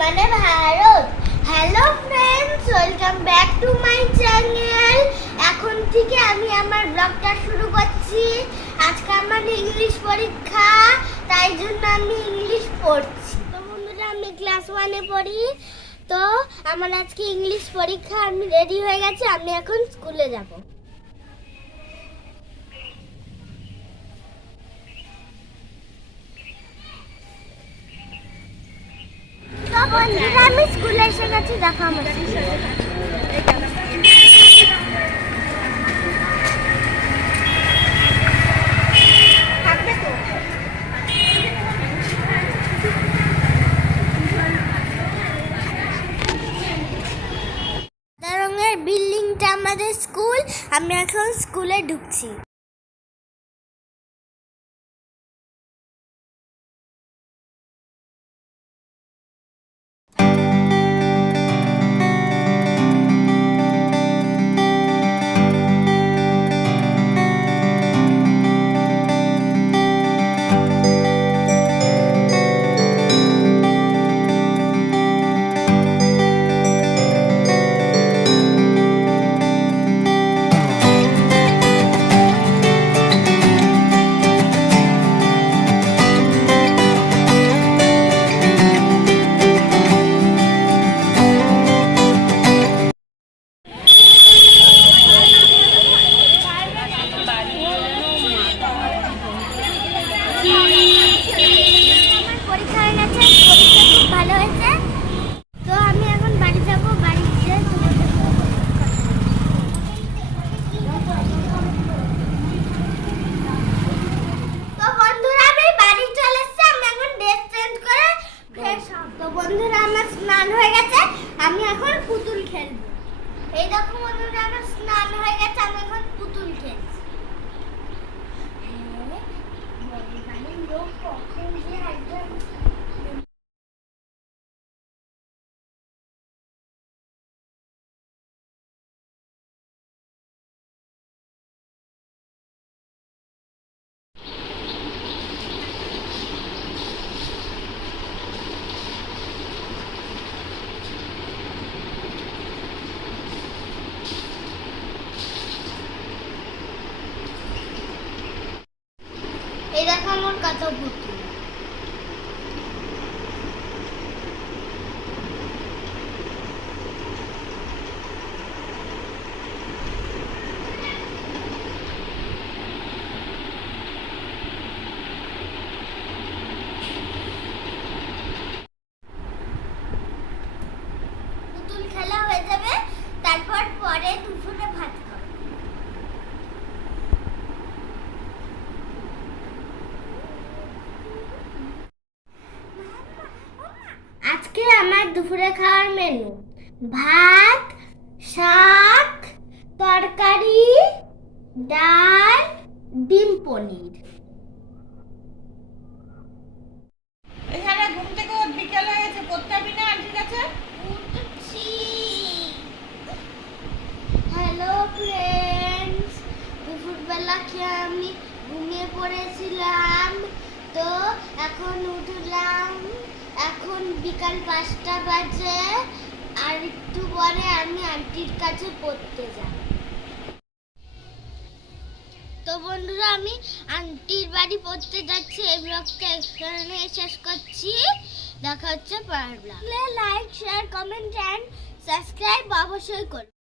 মানে Bharat. Hello friends welcome back to my channel এখন থেকে আমি আমার ব্লগটা শুরু করছি। আজকে আমার ইংলিশ পরীক্ষা, তাই জন্য আমি ইংলিশ পড়ছি। তো বন্ধুরা, আমি ক্লাস ওয়ানে পড়ি। তো আমার আজকে ইংলিশ পরীক্ষা, আমি রেডি হয়ে গেছি, আমি এখন স্কুলে যাব। বন্ধুরা আমি স্কুলে এসে গেছি দেখো আমার বিল্ডিংটা আমাদের স্কুল আমি এখন স্কুলে ঢুকছি। স্নান হয়ে গেছে, আমি এখন পুতুল খেলব। এই দেখো বন্ধুরা, আমার স্নান হয়ে গেছে, আমি এখন এই দেখো আমার কত পুতুল পুতুল খেলা হয়ে যাবে তারপর পরে দুপুরে ভাত খাব আজকে আমার দুপুরে খাওয়ার মেনু ভাত শাক তরকারি ডাল ডিম পনির। এখানে ঘুম থেকে বিকেল হয়ে গেছে। পড়তে হবে না আন্টির কাছে হ্যালো ফ্রেন্ডস দুপুরবেলা খেয়ে আমি ঘুমিয়ে পড়েছিলাম? তো এখন উঠলাম। এখন বিকাল পাঁচটা বাজে, আর একটু পরে আমি আন্টির কাছে পড়তে যাই। তো বন্ধুরা, আমি আন্টির বাড়ি পড়তে যাচ্ছি, এই ব্লগটা এখানে শেষ করছি। দেখা হচ্ছে পরের blog like share comment and subscribe অবশ্যই করুন